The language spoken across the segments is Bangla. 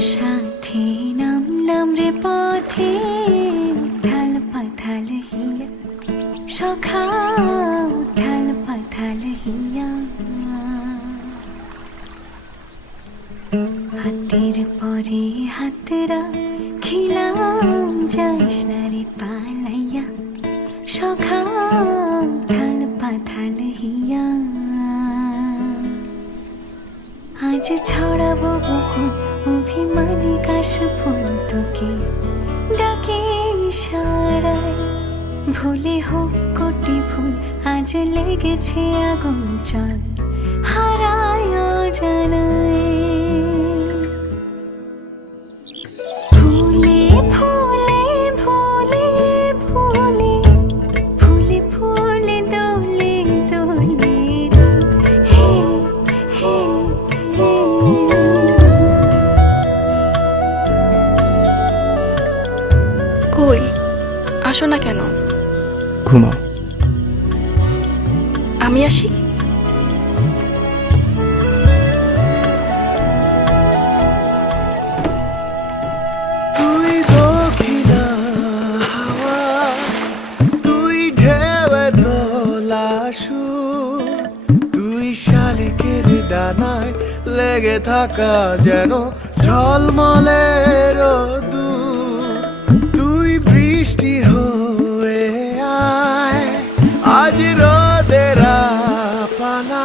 সাথে নাম রে পথে উথাল পাথাল হিয়া সখা উথাল পাথাল হিয়া হাতের পরে হাতরা খিলাম যাইস না রে পালাইয়া সখা উথাল পাথাল হিয়া আজ ছড়াবো বকুল অভিমানী কাশ ফুল তোকে ডাকে ইশারায় ভুলে হোক কোটি ভুল আজ লেগেছে আগুন জল হারায় অজানায় ভুলে ভুলে ভুলে ভুলে ভুলে ভুলে দোলে দোলে হে হে কই আসো না কেন? ঘুমাও। আমি আসি। তুই দক্ষিণা হাওয়া, তুই ঢেউয়ে তোলা সুর, তুই শালিকের ডানায় লেগে থাকা যেন ঝলমলের দূর, তুই বৃষ্টি হয়ে আয় আজ রোদের পানা,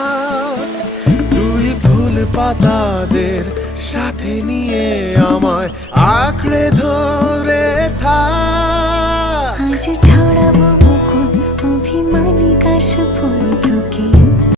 তুই ফুল পাতাদের সাথে নিয়ে আমায় আঁকড়ে ধরে থাক। আজ ছড়াবো বকুল অভিমানী কাশ ফুল